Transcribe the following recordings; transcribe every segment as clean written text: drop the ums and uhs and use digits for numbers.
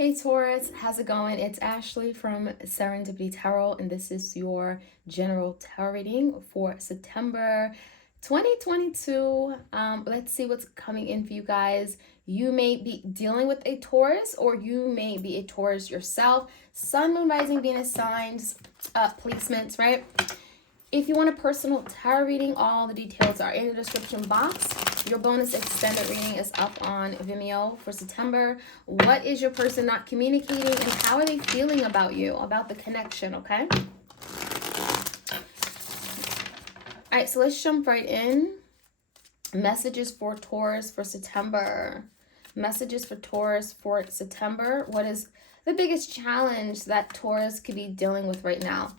Hey Taurus, how's it going? It's Ashley from Serendipity Tarot, and this is your general tarot reading for September 2022. Let's see what's coming in for you guys. You may be dealing with a Taurus, or you may be a Taurus yourself. Sun, Moon, Rising, Venus signs, placements, right? If you want a personal tarot reading, all the details are in the description box. Your bonus extended reading is up on Vimeo for September. What is your person not communicating, and how are they feeling about you, about the connection, okay? All right, so let's jump right in. Messages for Taurus for September. Messages for Taurus for September. What is the biggest challenge that Taurus could be dealing with right now?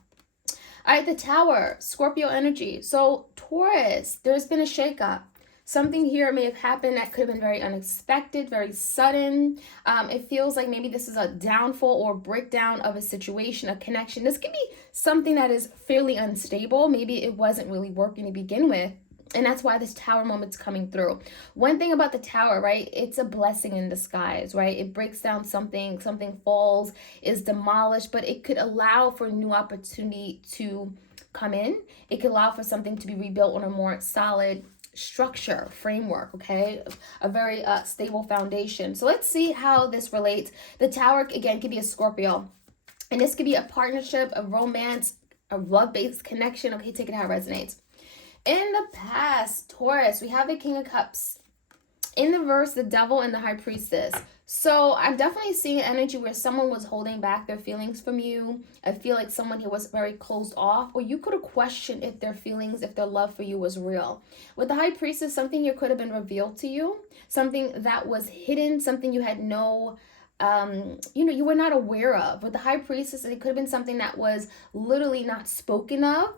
All right, the Tower, Scorpio energy. So Taurus, there's been a shakeup. Something here may have happened that could have been very unexpected, very sudden. It feels like maybe this is a downfall or breakdown of a situation, a connection. This could be something that is fairly unstable. Maybe it wasn't really working to begin with. And that's why this Tower moment's coming through. One thing about the Tower, right? It's a blessing in disguise, right? It breaks down something falls, is demolished, but it could allow for new opportunity to come in. It could allow for something to be rebuilt on a more solid structure, framework, okay? A very stable foundation. So let's see how this relates. The Tower, again, could be a Scorpio. And this could be a partnership, a romance, a love-based connection. Okay, take it how it resonates. In the past, Taurus, we have the King of Cups. In the verse, the Devil and the High Priestess. So I'm definitely seeing an energy where someone was holding back their feelings from you. I feel like someone here was very closed off, or you could have questioned if their feelings, if their love for you was real. With the High Priestess, something here could have been revealed to you, something that was hidden, something you had no you were not aware of. With the High Priestess, it could have been something that was literally not spoken of.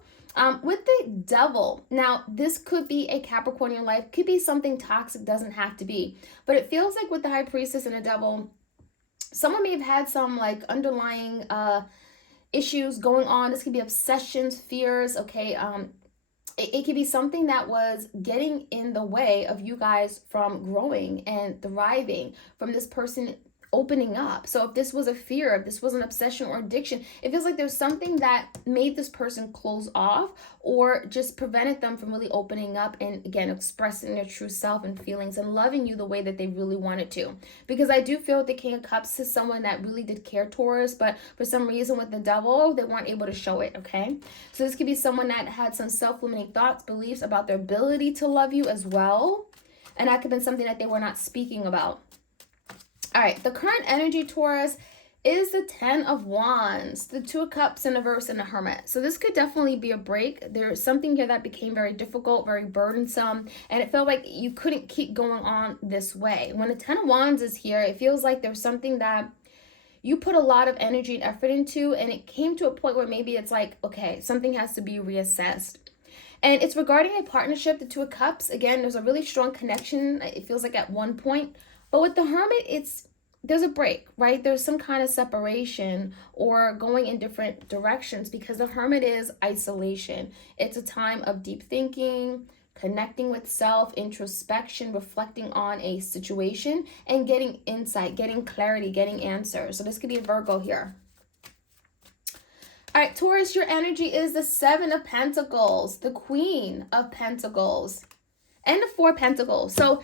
With the Devil, now this could be a Capricorn in your life, could be something toxic, doesn't have to be. But it feels like with the High Priestess and the Devil, someone may have had some like underlying issues going on. This could be obsessions, fears, okay? It could be something that was getting in the way of you guys from growing and thriving, from this person opening up. So if this was a fear, if this was an obsession or addiction, it feels like there's something that made this person close off or just prevented them from really opening up and, again, expressing their true self and feelings and loving you the way that they really wanted to. Because I do feel the King of Cups is someone that really did care, Taurus, but for some reason with the Devil, they weren't able to show it, okay? So this could be someone that had some self-limiting thoughts, beliefs about their ability to love you as well. And that could have been something that they were not speaking about. All right, the current energy, Taurus, is the Ten of Wands, the Two of Cups in the verse, and the Hermit. So this could definitely be a break. There's something here that became very difficult, very burdensome, and it felt like you couldn't keep going on this way. When the Ten of Wands is here, it feels like there's something that you put a lot of energy and effort into, and it came to a point where maybe it's like, okay, something has to be reassessed. And it's regarding a partnership, the Two of Cups. Again, there's a really strong connection, it feels like at one point. But with the Hermit, there's a break, right? There's some kind of separation or going in different directions because the Hermit is isolation. It's a time of deep thinking, connecting with self, introspection, reflecting on a situation, and getting insight, getting clarity, getting answers. So this could be a Virgo here. All right, Taurus, your energy is the Seven of Pentacles, the Queen of Pentacles, and the Four of Pentacles. So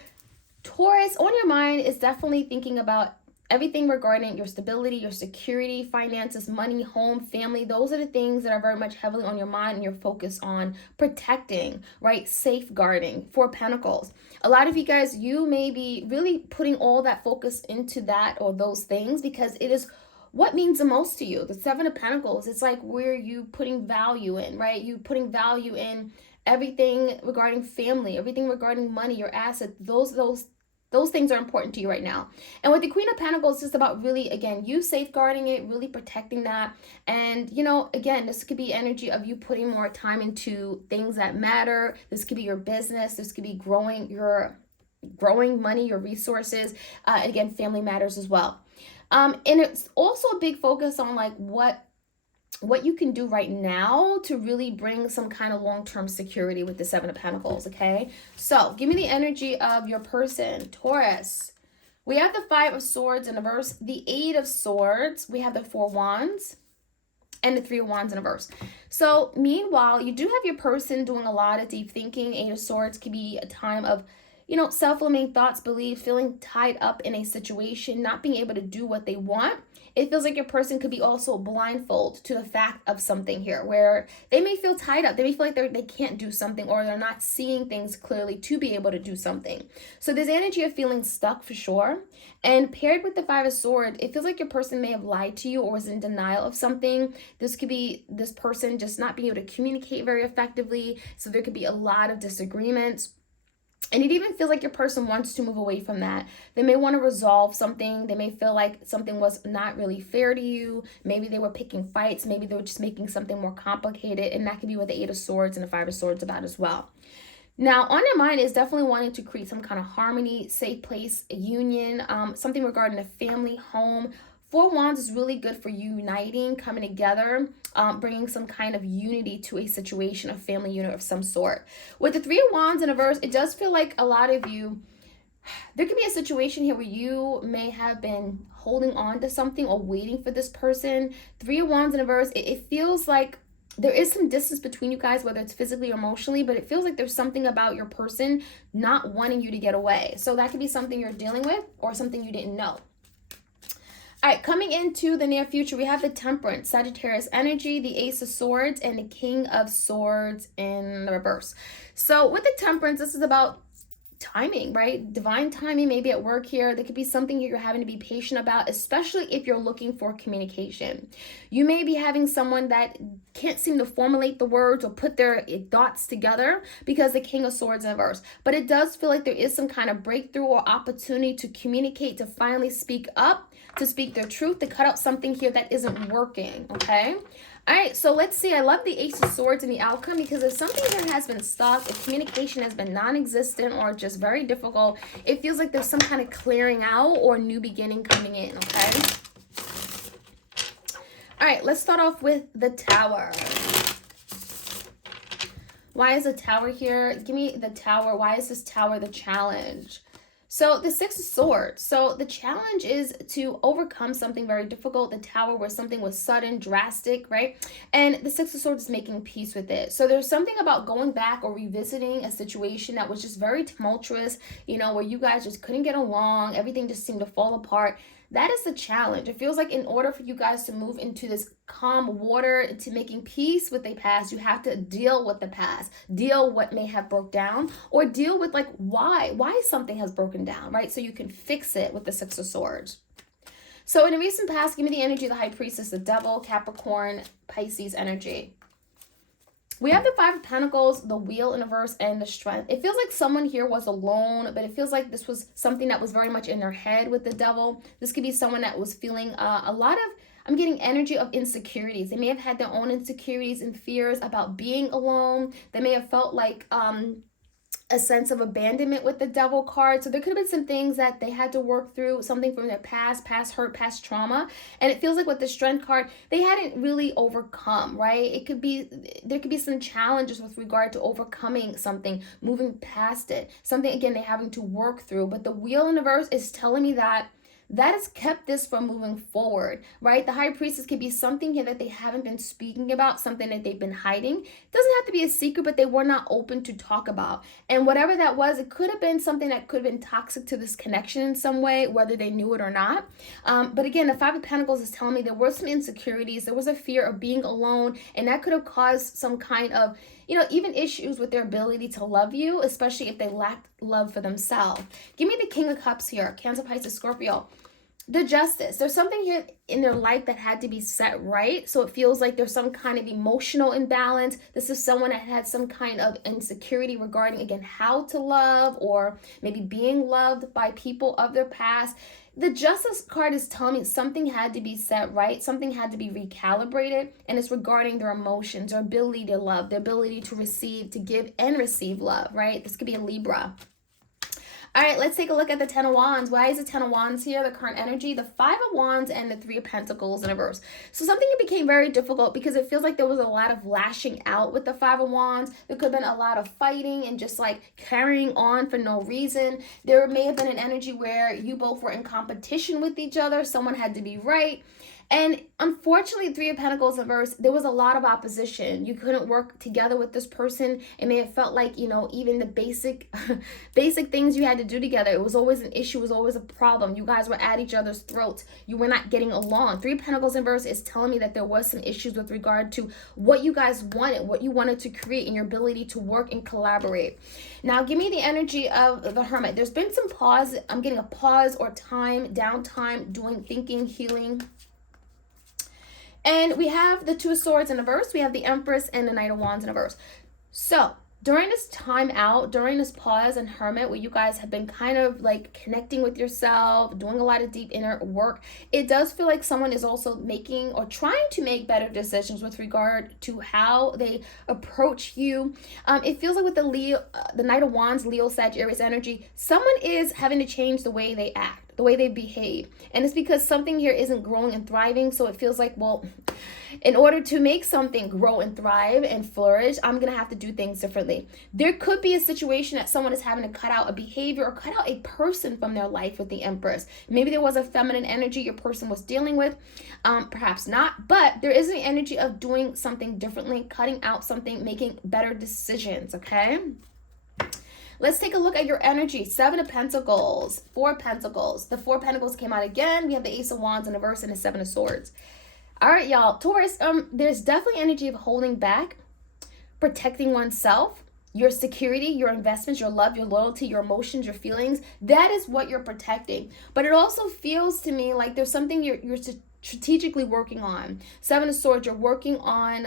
Taurus, on your mind is definitely thinking about everything regarding your stability, your security, finances, money, home, family. Those are the things that are very much heavily on your mind and you're focused on protecting, right? Safeguarding. Four Pentacles. A lot of you guys, you may be really putting all that focus into that or those things because it is what means the most to you. The Seven of Pentacles, it's like where you putting value in, right? You putting value in everything regarding family, everything regarding money, your assets, those things are important to you right now. And with the Queen of Pentacles, it's just about really, again, you safeguarding it, really protecting that. And, again, this could be energy of you putting more time into things that matter. This could be your business. This could be growing money, your resources. And again, family matters as well. And it's also a big focus on like what you can do right now to really bring some kind of long-term security with the Seven of Pentacles, okay? So give me the energy of your person, Taurus. We have the Five of Swords in reverse, the Eight of Swords. We have the Four Wands and the Three of Wands in reverse. So meanwhile, you do have your person doing a lot of deep thinking. Eight of Swords could be a time of, self-limiting thoughts, beliefs, feeling tied up in a situation, not being able to do what they want. It feels like your person could be also blindfolded to the fact of something here, where they may feel tied up. They may feel like they can't do something, or they're not seeing things clearly to be able to do something. So there's energy of feeling stuck for sure. And paired with the Five of Swords, it feels like your person may have lied to you or was in denial of something. This could be this person just not being able to communicate very effectively. So there could be a lot of disagreements. And it even feels like your person wants to move away from that. They may want to resolve something. They may feel like something was not really fair to you. Maybe they were picking fights. Maybe they were just making something more complicated. And that could be what the Eight of Swords and the Five of Swords about as well. Now, on your mind is definitely wanting to create some kind of harmony, safe place, a union, something regarding a family, home. Four Wands is really good for uniting, coming together, bringing some kind of unity to a situation, a family unit of some sort. With the Three of Wands in reverse, it does feel like a lot of you, there could be a situation here where you may have been holding on to something or waiting for this person. Three of Wands in reverse, it feels like there is some distance between you guys, whether it's physically or emotionally, but it feels like there's something about your person not wanting you to get away. So that could be something you're dealing with or something you didn't know. All right, coming into the near future, we have the Temperance, Sagittarius energy, the Ace of Swords, and the King of Swords in the reverse. So with the Temperance, this is about timing, right? Divine timing, maybe at work here. There could be something you're having to be patient about, especially if you're looking for communication. You may be having someone that can't seem to formulate the words or put their thoughts together because the King of Swords in reverse. But it does feel like there is some kind of breakthrough or opportunity to communicate, to finally speak up, to speak their truth, to cut out something here that isn't working, okay? All right, so let's see. I love the Ace of Swords in the outcome because if something here has been stuck, if communication has been non-existent or just very difficult, it feels like there's some kind of clearing out or new beginning coming in, okay? All right, let's start off with the Tower. Why is the Tower here? Give me the Tower. Why is this Tower the challenge? So the Six of Swords. So the challenge is to overcome something very difficult. The Tower where something was sudden, drastic, right? And the Six of Swords is making peace with it. So there's something about going back or revisiting a situation that was just very tumultuous, where you guys just couldn't get along. Everything just seemed to fall apart. That is the challenge. It feels like in order for you guys to move into this calm water, to making peace with the past, you have to deal with the past, deal what may have broke down, or deal with why something has broken down, right? So you can fix it with the Six of Swords. So in the recent past, give me the energy of the High Priestess, the Devil, Capricorn, Pisces energy. We have the Five of Pentacles, the Wheel in reverse, and the Strength. It feels like someone here was alone, but it feels like this was something that was very much in their head with the Devil. This could be someone that was feeling a lot of, I'm getting energy of insecurities. They may have had their own insecurities and fears about being alone. They may have felt like a sense of abandonment with the Devil card. So there could have been some things that they had to work through, something from their past hurt, past trauma. And it feels like with the Strength card, they hadn't really overcome, right? There could be some challenges with regard to overcoming something, moving past it. Something, again, they're having to work through. But the Wheel in reverse is telling me that has kept this from moving forward, right? The High Priestess could be something here that they haven't been speaking about, something that they've been hiding. It doesn't have to be a secret, but they were not open to talk about. And whatever that was, it could have been something that could have been toxic to this connection in some way, whether they knew it or not. But again, the Five of Pentacles is telling me there were some insecurities. There was a fear of being alone, and that could have caused some kind of, even issues with their ability to love you, especially if they lacked love for themselves. Give me the King of Cups here, Cancer, Pisces, Scorpio. The Justice. There's something here in their life that had to be set right. So it feels like there's some kind of emotional imbalance. This is someone that had some kind of insecurity regarding, again, how to love or maybe being loved by people of their past. The Justice card is telling me something had to be set right. Something had to be recalibrated. And it's regarding their emotions, their ability to love, their ability to receive, to give and receive love, right? This could be a Libra. All right, let's take a look at the Ten of Wands. Why is the Ten of Wands here? The current energy, the Five of Wands, and the Three of Pentacles in reverse. So something became very difficult because it feels like there was a lot of lashing out with the Five of Wands. There could have been a lot of fighting and just like carrying on for no reason. There may have been an energy where you both were in competition with each other. Someone had to be right. And unfortunately, Three of Pentacles in reverse, there was a lot of opposition. You couldn't work together with this person. It may have felt like, even the basic things you had to do together. It was always an issue, it was always a problem. You guys were at each other's throats. You were not getting along. Three of Pentacles in reverse is telling me that there was some issues with regard to what you guys wanted, what you wanted to create, and your ability to work and collaborate. Now, give me the energy of the Hermit. There's been some pause. I'm getting a pause or time, downtime, doing thinking, healing. And we have the Two of Swords in reverse. We have the Empress and the Knight of Wands in reverse. So during this time out, during this pause and Hermit, where you guys have been kind of like connecting with yourself, doing a lot of deep inner work, it does feel like someone is also making or trying to make better decisions with regard to how they approach you. It feels like with the Knight of Wands, Leo, Sagittarius energy, someone is having to change the way they act, the way they behave. And it's because something here isn't growing and thriving. So it feels like, well, in order to make something grow and thrive and flourish, I'm going to have to do things differently. There could be a situation that someone is having to cut out a behavior or cut out a person from their life with the Empress. Maybe there was a feminine energy your person was dealing with. Perhaps not. But there is an energy of doing something differently, cutting out something, making better decisions, okay? Let's take a look at your energy. Seven of Pentacles, Four of Pentacles. The Four of Pentacles came out again. We have the Ace of Wands in reverse and the Seven of Swords. All right, y'all. Taurus, there's definitely energy of holding back, protecting oneself, your security, your investments, your love, your loyalty, your emotions, your feelings. That is what you're protecting. But it also feels to me like there's something you're strategically working on. Seven of Swords, you're working on,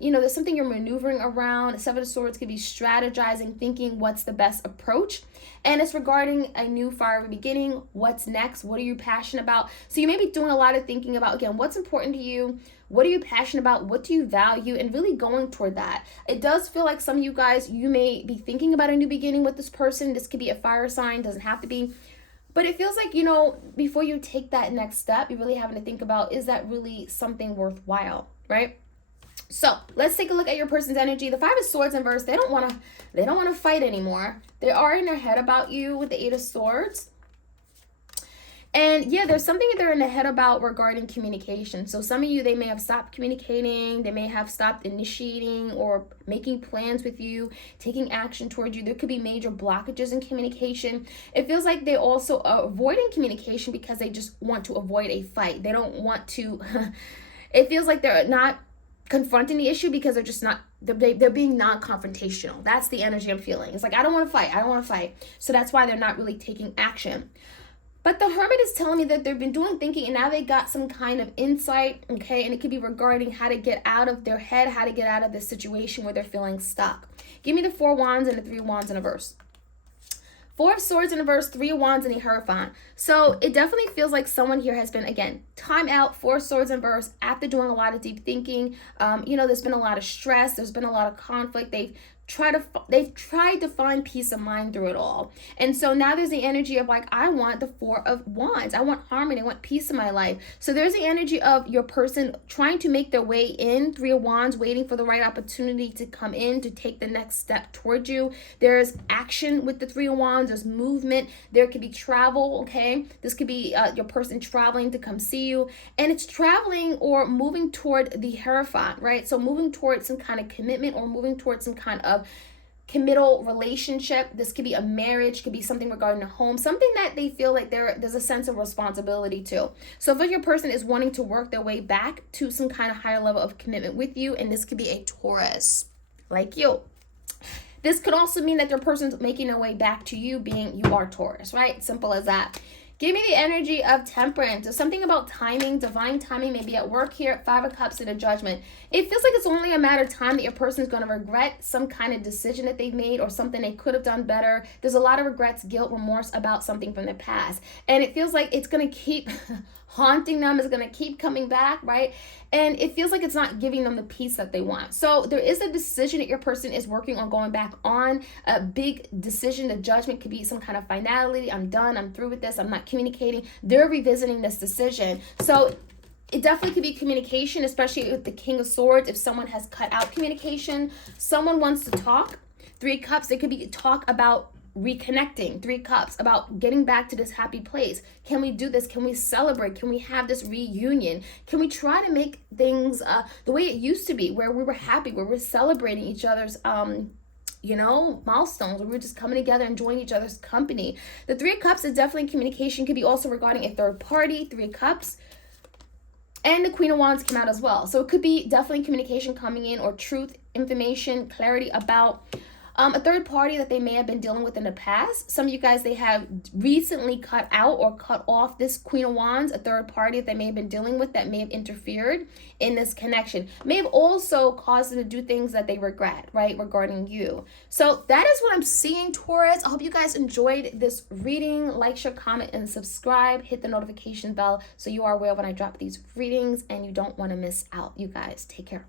there's something you're maneuvering around. Seven of Swords could be strategizing, thinking what's the best approach. And it's regarding a new fiery beginning. What's next? What are you passionate about? So you may be doing a lot of thinking about, again, what's important to you? What are you passionate about? What do you value? And really going toward that. It does feel like some of you guys, you may be thinking about a new beginning with this person. This could be a fire sign, doesn't have to be. But it feels like, before you take that next step, you're really having to think about, is that really something worthwhile, right? So let's take a look at your person's energy. The Five of Swords in reverse, they don't want to fight anymore. They are in their head about you with the Eight of Swords. And yeah, there's something that they're in the head about regarding communication. So some of you, they may have stopped communicating. They may have stopped initiating or making plans with you, taking action towards you. There could be major blockages in communication. It feels like they also are avoiding communication because they just want to avoid a fight. They don't want to, it feels like they're not confronting the issue because they're just not, they're being non-confrontational. That's the energy I'm feeling. It's like, I don't want to fight. I don't want to fight. So that's why they're not really taking action. But the Hermit is telling me that they've been doing thinking and now they got some kind of insight, okay? And it could be regarding how to get out of their head, how to get out of this situation where they're feeling stuck. Give me the Four of Wands and the Three of Wands in reverse. Four of Swords in reverse, Three of Wands and the Hierophant. So it definitely feels like someone here has been, again, time out, Four of Swords in reverse, after doing a lot of deep thinking. There's been a lot of stress. There's been a lot of conflict. They've tried to find peace of mind through it all. And so now there's the energy of like, I want the Four of Wands. I want harmony. I want peace in my life. So there's the energy of your person trying to make their way in, Three of Wands, waiting for the right opportunity to come in, to take the next step towards you. There's action with the Three of Wands. There's movement. There could be travel, okay? This could be your person traveling to come see you. And it's traveling or moving toward the Hierophant, right? So moving towards some kind of commitment or moving towards some kind of committal relationship. This could be a marriage, could be something regarding a home, something that they feel like there's a sense of responsibility to. So if your person is wanting to work their way back to some kind of higher level of commitment with you, and this could be a Taurus like you. This could also mean that their person's making their way back to you, being you are Taurus, right? Simple as that. Give me the energy of Temperance. There's something about timing, divine timing, maybe at work here, Five of Cups and a Judgment. It feels like it's only a matter of time that your person is going to regret some kind of decision that they've made or something they could have done better. There's a lot of regrets, guilt, remorse about something from the past. And it feels like it's going to keep haunting them, is going to keep coming back, right? And it feels like it's not giving them the peace that they want. So there is a decision that your person is working on going back on, a big decision. The judgment could be some kind of finality. I'm done. I'm through with this. I'm not communicating. They're revisiting this decision. So it definitely could be communication, especially with the King of Swords. If someone has cut out communication, someone wants to talk. 3 Cups, it could be talk about reconnecting. 3 Cups, about getting back to this happy place. Can we do this? Can we celebrate? Can we have this reunion? Can we try to make things the way it used to be, where we were happy, where we're celebrating each other's milestones, where we're just coming together, enjoying each other's company. The 3 of Cups is definitely communication. Could be also regarding a third party. 3 of Cups. And the Queen of Wands came out as well. So it could be definitely communication coming in, or truth, information, clarity about a third party that they may have been dealing with in the past. Some of you guys, they have recently cut out or cut off this Queen of Wands, a third party that they may have been dealing with that may have interfered in this connection. May have also caused them to do things that they regret, right, regarding you. So that is what I'm seeing, Taurus. I hope you guys enjoyed this reading. Like, share, comment, and subscribe. Hit the notification bell so you are aware when I drop these readings and you don't want to miss out. You guys, take care.